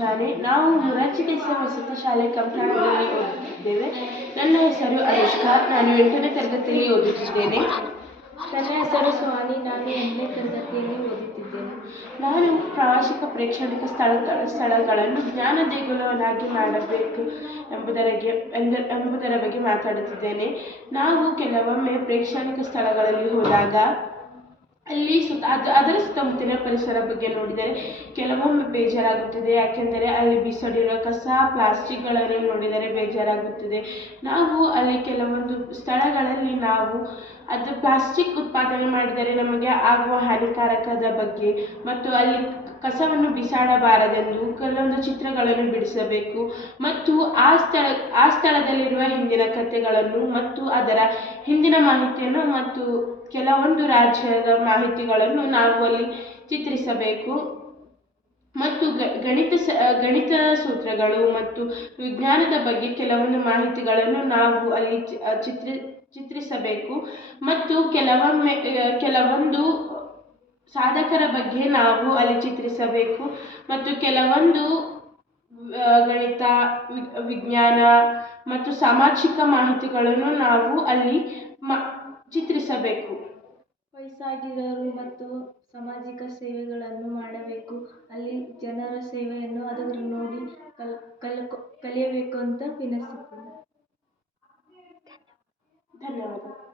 ಮುಂಜಾನೆ ನಾವು ಮೊರಾರ್ಜಿ ದೇಸಾಯಿ ವಸತಿ ಶಾಲೆ ಕಂಪನದಲ್ಲಿ ಓದುತ್ತಿದ್ದೇವೆ. ನನ್ನ ಹೆಸರು ಅನುಷ್ಕಾ. ನಾನು ಎಂಟನೇ ತರಗತಿಯಲ್ಲಿ ಓದುತ್ತಿದ್ದೇನೆ. ನನ್ನ ಹೆಸರು ಸ್ವಾಮಿ ನಾನು ಎಂಟನೇ ತರಗತಿಯಲ್ಲಿ ಓದುತ್ತಿದ್ದೇನೆ. ನಾನು ಪ್ರವಾಸಿಕ ಪ್ರೇಕ್ಷಣಿಕ ಸ್ಥಳ ಸ್ಥಳಗಳನ್ನು ಜ್ಞಾನ ದೇಗುಲವನ್ನಾಗಿ ಮಾಡಬೇಕು ಎಂಬುದರ ಬಗ್ಗೆ ಎಂದ- ಎಂಬುದರ ಬಗ್ಗೆ ಮಾತಾಡುತ್ತಿದ್ದೇನೆ. ನಾವು ಕೆಲವೊಮ್ಮೆ ಪ್ರೇಕ್ಷಣಿಕ ಸ್ಥಳಗಳಲ್ಲಿ ಹೋದಾಗ ಅಲ್ಲಿ ಸುತ್ತ ಅದು ಅದರ ಸುತ್ತಮುತ್ತಲಿನ ಪರಿಸರ ಬಗ್ಗೆ ನೋಡಿದರೆ ಕೆಲವೊಮ್ಮೆ ಬೇಜಾರಾಗುತ್ತದೆ. ಯಾಕೆಂದರೆ ಅಲ್ಲಿ ಬಿಸಾಡಿರುವ ಕಸ, ಪ್ಲಾಸ್ಟಿಕ್ಗಳನ್ನು ನೋಡಿದರೆ ಬೇಜಾರಾಗುತ್ತದೆ. ನಾವು ಅಲ್ಲಿ ಕೆಲವೊಂದು ಸ್ಥಳಗಳಲ್ಲಿ ನಾವು ಅದು ಪ್ಲಾಸ್ಟಿಕ್ ಉತ್ಪಾದನೆ ಮಾಡಿದರೆ ನಮಗೆ ಆಗುವ ಹಾನಿಕಾರಕದ ಬಗ್ಗೆ ಮತ್ತು ಅಲ್ಲಿ ಕಸವನ್ನು ಬಿಸಾಡಬಾರದೆಂದು ಕೆಲವೊಂದು ಚಿತ್ರಗಳನ್ನು ಬಿಡಿಸಬೇಕು. ಮತ್ತು ಆ ಸ್ಥಳ, ಆ ಸ್ಥಳದಲ್ಲಿರುವ ಹಿಂದಿನ ಕಥೆಗಳನ್ನು ಮತ್ತು ಅದರ ಹಿಂದಿನ ಮಾಹಿತಿಯನ್ನು ಮತ್ತು ಕೆಲವೊಂದು ರಾಜ್ಯದ ಮಾಹಿತಿಗಳನ್ನು ನಾವು ಅಲ್ಲಿ ಚಿತ್ರಿಸಬೇಕು. ಮತ್ತು ಗಣಿತ ಸ, ಗಣಿತ ಸೂತ್ರಗಳು ಮತ್ತು ವಿಜ್ಞಾನದ ಬಗ್ಗೆ ಕೆಲವೊಂದು ಮಾಹಿತಿಗಳನ್ನು ನಾವು ಅಲ್ಲಿ ಚಿತ್ರಿ ಚಿತ್ರಿಸಬೇಕು. ಮತ್ತು ಕೆಲವೊಮ್ಮೆ ಕೆಲವೊಂದು ಸಾಧಕರ ಬಗ್ಗೆ ನಾವು ಅಲ್ಲಿ ಚಿತ್ರಿಸಬೇಕು. ಮತ್ತು ಕೆಲವೊಂದು ಗಣಿತ ವಿಜ್ಞಾನ ಮತ್ತು ಸಾಮಾಜಿಕ ಮಾಹಿತಿಗಳನ್ನು ನಾವು ಅಲ್ಲಿ ಚಿತ್ರಿಸಬೇಕು. ವಯಸ್ಸಾಗಿರೋರು ಮತ್ತು ಸಾಮಾಜಿಕ ಸೇವೆಗಳನ್ನು ಮಾಡಬೇಕು. ಅಲ್ಲಿ ಜನರ ಸೇವೆಯನ್ನು ಅದನ್ನು ನೋಡಿ ಕಲ್, ಕಲ್ಕೊ, ಕಲಿಯಬೇಕು ಅಂತ ವಿನಸುತ್ತೇನೆ 太难了